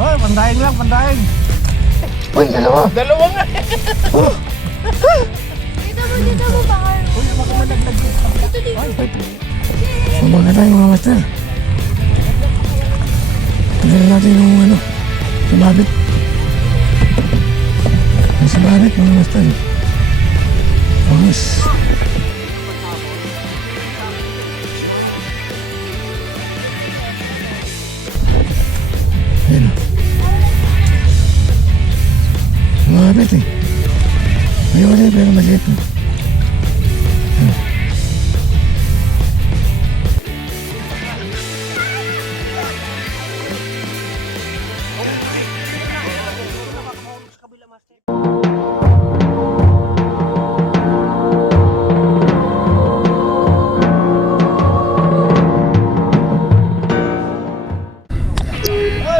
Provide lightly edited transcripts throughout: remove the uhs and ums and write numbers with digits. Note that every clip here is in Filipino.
Oh, pandaing lang, pandaing. Uy, dalawa. Dalawa nga. Oh, Dito mo ba? Uy, baka malaglag dito. mga tayo mga master. Tignan natin yung ano, sumabit. Yung sumabit mga master. Vamos. Ayan o. Sumabit eh. May ulit pero maliit na.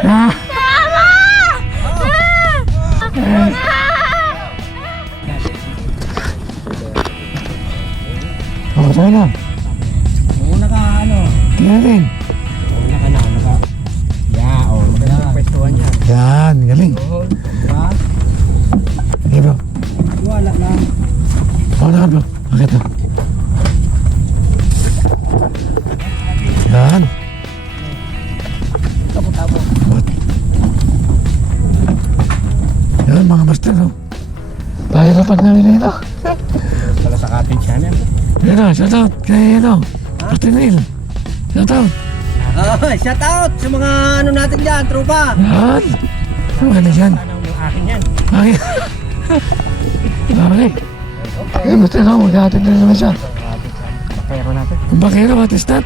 Ah! Oh, tayo na. Una ka, ano? Tingnan natin. Una ka na, naka. Yeah, oh. Maganda pwestuhan yan. Yan, galing. Oh, ha? Sige bro. Wala lang. Ako na bro. Bakit na? Yan. Tabo-tabo. What? Yan mga master. Oh. Pahirapan namin ito. Pala sa cottage channel. Yan o, shoutout kay ano. Martinil. Shoutout. Shout out sa mga ano natin dyan, tropa. Yan. Ano ka na dyan? Ano yung akin yan? Okay. Okay. Okay, master ako. Maghahatid na naman siya. Pero natin. Ang bakero, what is that?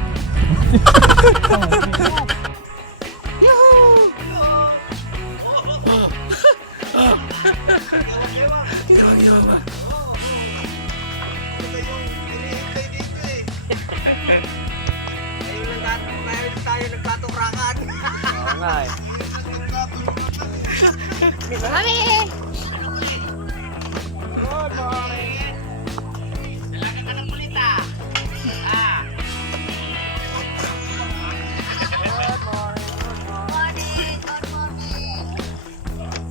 Tayo nagpaturakan. Oo nga eh. Mami! Good morning. Dalaga ka ng kulita. Good morning. Morning! Good morning!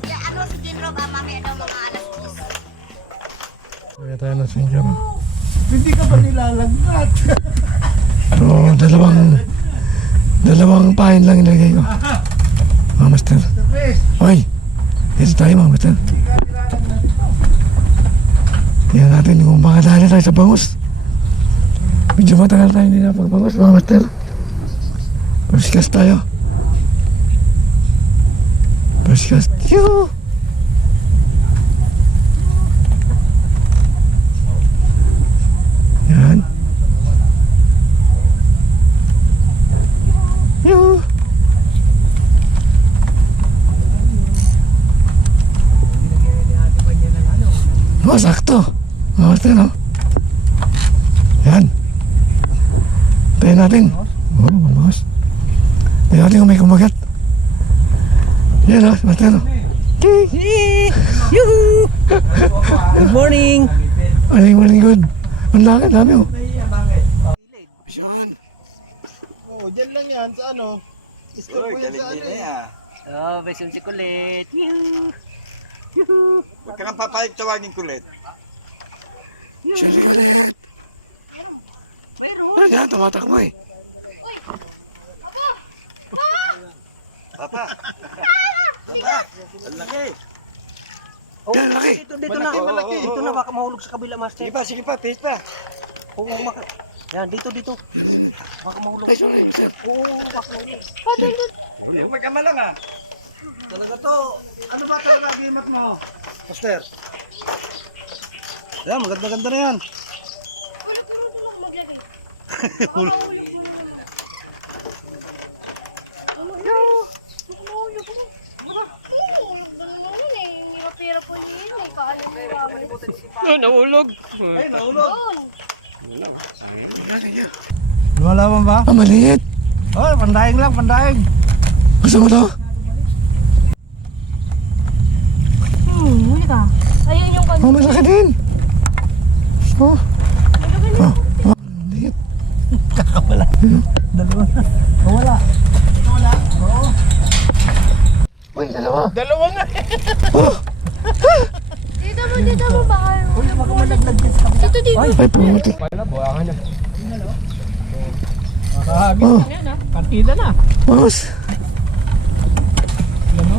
Kaya ano si Jinro ba? Mami, ano mga alas 10? Kaya tayo na single. Hindi ka ba nilalagnat? So, dalawang pahin lang ilagay ko. Mga master. Oy, dito tayo mga master. Tingnan natin kung makadali tayo sa bangus. Medyo matagal tayo hindi na pagbangus mga master. Perskas tayo. Perskas. Yuhu! Yan. Yuhu! Oh, sakto. Mga master, no? Yan. Tayo natin. Oh, mamas. Tayo natin kung may kumagat. Yan, no? Master, no? Yuhu! Good morning. Maling good. Ang laki, dami, oh. Oh, dyan lang yan sa ano. Uy, galing din na yan. Oh, besom si kulit. Yuhu! Huwag ka nang papayag tawagin kulit. Siya rin ulit. Yan, tumatakbo eh. Papa! Papa! Ang laki! Oh, Yan, laki. dito na. Malaki. Dito na, baka mahulog sa kabila, master. Sige pa, pihit pa. Oo, yan, dito. Baka mahulog. Ay, sorry, sir. Oo, baka mahulog. Hindi ko magkama lang ah. Talaga to. Ano ba talaga gimat mo? Master. Yan, maganda-ganda na yan. Nahulog. Ay, nahulog. Lumalaban ba? Ah, maliit. Oh, pandaing lang, pandaing. Gusto mo to? Huli ka. Ayun yung Oh, malaki din. Oh. Oh, oh. Maliit. Wala. Dalawa na. Oh, wala. Wala. Oo. Uy, dalawa. Dalawa nga. Oh, Dito mo, baka. Uy, baka malaglag din sa kapila. Dito. ay, putik. Wala, buwangan na. Makahagis Oh. na yan ha. Partida na. Bangus. Ano?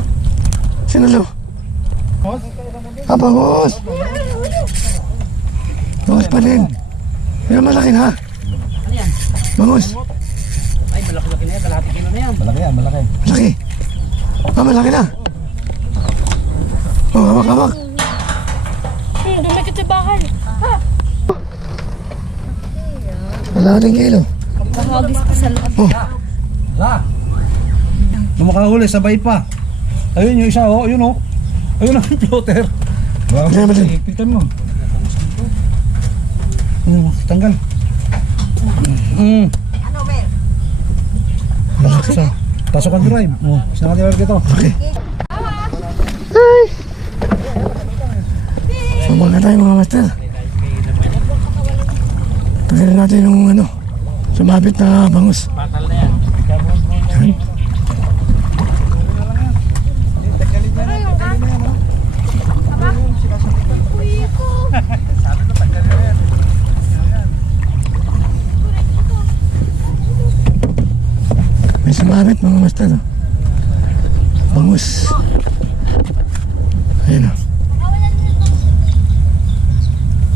Sinalo. Hos? Ah, bangus. Bangus pa din. Yan malaki na. Ano yan? Bangus. Ay, malaki-laki na yan. Kalahati kilo na yan. Malaki yan, malaki. Malaki. Ah, malaki na. Oh, hawak, hawak. Dumikit sa bakal. Wala rin kilo. Nakagis pa sa loob. Oh, Wala. Nung makahuli, sabay pa. Ayun yung isa, oh. Ayun, oh. Ayun ang floater. yan ba din? Ipitan mo. Tanggal. Ano, Mer? Isa. Pasok ang drive. Oh, isa natin ulit ito. Okay. Sumama tayo mga master. Pagkain natin yung ano, sumabit na bangus. Batal na yan. Yan. Uy, ko. May sumabit mga master. Oh. Bangus. Ayun o.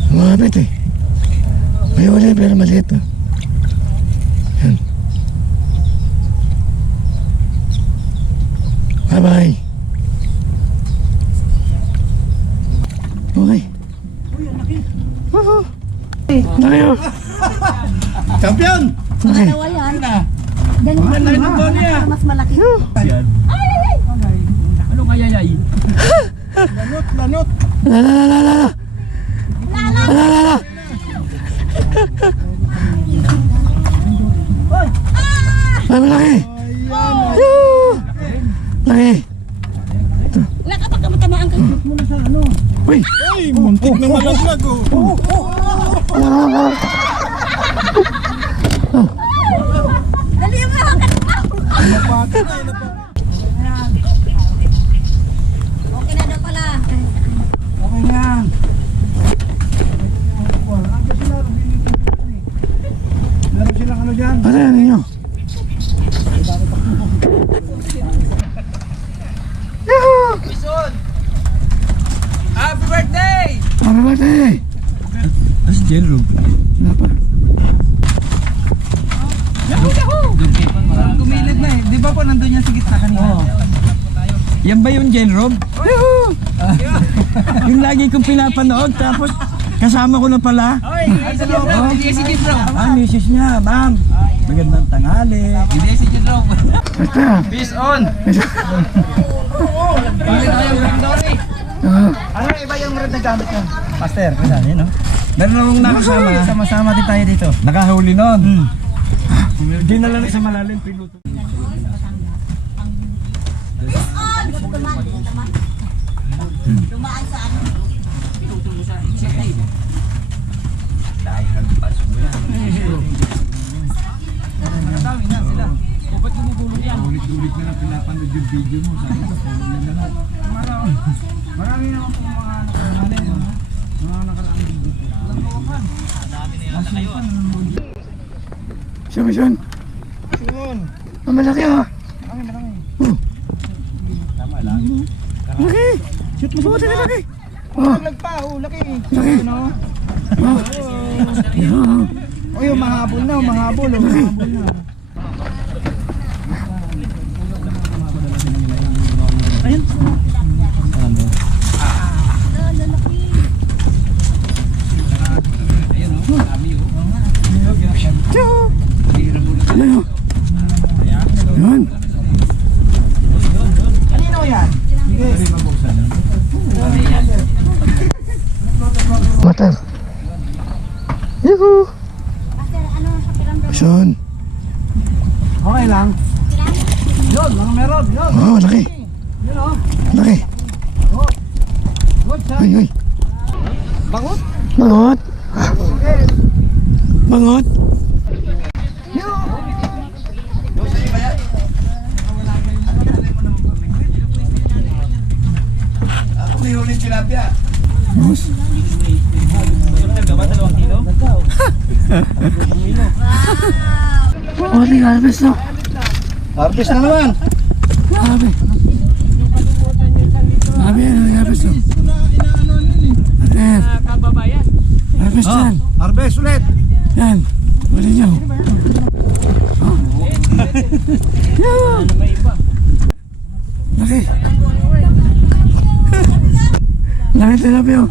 Sumabit eh. May uli pero maliit oh. Yan. Bye bye. Okay. Woohoo. Laki oh. Champion! Laki. Dalawa yan. Ganyan na. Mas malaki. Ano kaya yay? Lanot! La la la la la la. La la la. Ay, malaki. Yoo. Laki. Nakapagkamatamaan ka. Uy. Ay, muntik na malaglag, oh. Dali mo lang ka. Napati na, Okay na daw pala. Okay na yan. Meron silang ano dyan? Ano yan ninyo? Happy birthday! Para ba tayo? Tapos Jello. Wala pa. Gumilid na eh. Di ba po nandun yan sa gitna kanina? Oo. Yan ba yung Gen Rob? Yung lagi kong pinapanood tapos kasama ko na pala. Ay, sa loob. Hindi si Gen Rob. Ah, misis niya, ma'am. Magandang tanghali. Hindi si Gen Rob. Basta. Peace on! Pili tayo ng Dory. Ano yung iba yung red na gamit niya? Master, kaya yun no? Meron akong nakasama. Sama-sama din tayo dito. Nakahuli nun. Dinala na sa malalim, piluto. Dumaan sa ano. Dami na sila. O ba't lumubulong yan? Ulit-ulit na lang pinapanood yung video mo. Sabi ko, yan na lang. Marami naman po mga nakaraan. Mga nakaraan video. Dami na yata kayo. Siya ba siyan? Ah, malaki ah. Oh. Tama lang. Laki. Shoot mo sa Laki. Oh, Nagpa, laki. laki. Ano? Oh. Yeah. O yung mahabol na, mahabol. Mahabol na. Ayun. Ano yun? Yan. Kanino yan? Water. Yuhu. Master, ano sa piramdam? Sean. Okay lang. Yun, mga meron. Yun. Oh, laki. Yun o. Laki. Good, sir. Ay, ay. Bangot. Bangot. Bangot. ulit tilapia. Boss. Oh, di harvest no. Harvest na naman. Grabe. Grabe yan, harvest no. Ater. Harvest yan. Harvest ulit. Yan. Wala niyo. Oh. Laki. Laki tilapia.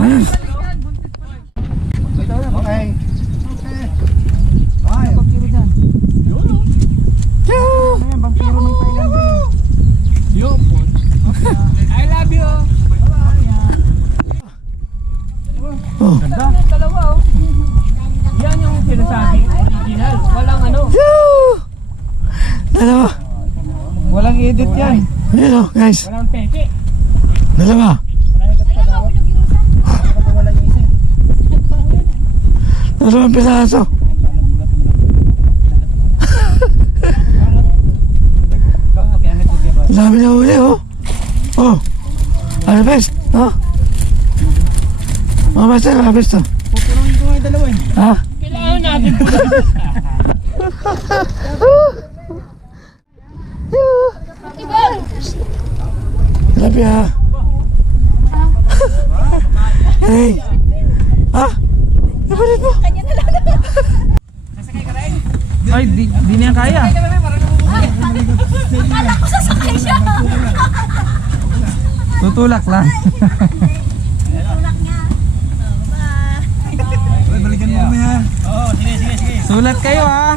Ayun. Okay. I love you. Oh. Dalawa oh. Yan yung sinasabing original. Walang ano. Dalawa. Walang edit yan. Ayun o, guys. Walang peke. Dalawa. Dalawang piraso. Dami na uli, oh. Oh. Harvest, oh. Oh, master, harvest, oh. Pupunuhin ko nga yung dalawa eh. Ha? Kailangan natin po. Tilapia. Hey. Ah? Ibalit mo. Ay, di niya kaya. Alam ko sasakay siya. Tutulak lang. Tulak niya. Bye. Balikan mo kami ha. Oo, sige. Sulat kayo ha.